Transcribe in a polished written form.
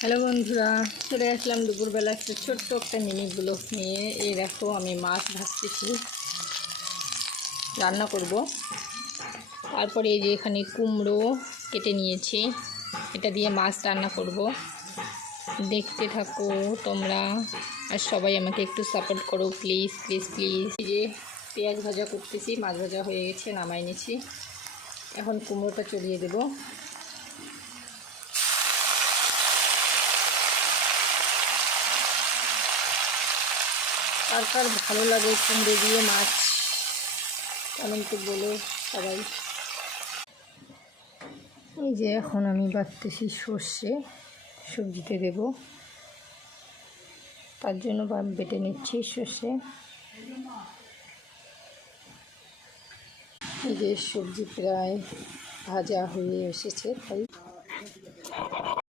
Hello বন্ধুরা, চলে আসলাম দুপুরবেলা একটা ছোট্ট একটা মিনি ব্লগ নিয়ে। এই দেখো, আমি মাছ ভাজতেছি, রান্না করব। তারপরে এই যে এখানে কুমড়ো কেটে নিয়েছি, এটা দিয়ে মাছ রান্না করব। দেখতে থাকো তোমরা, আর সবাই আমাকে একটু সাপোর্ট করো প্লিজ প্লিজ প্লিজ। এই যে পেঁয়াজ ভাজা করতেছি, মাছ ভাজা হয়ে গেছে, নামাই নিয়েছি। এখন কুমড়োটা চড়িয়ে দেবো। কার কার ভালো লাগে কুমড়ো দিয়ে মাছ, কমেন্টে বলো সবাই। এই যে এখন আমি বাটতেছি সর্ষে, সবজিতে দেব, তার জন্য বেটে নিচ্ছি সর্ষে। এই যে সবজি প্রায় ভাজা হয়ে এসেছে, তাই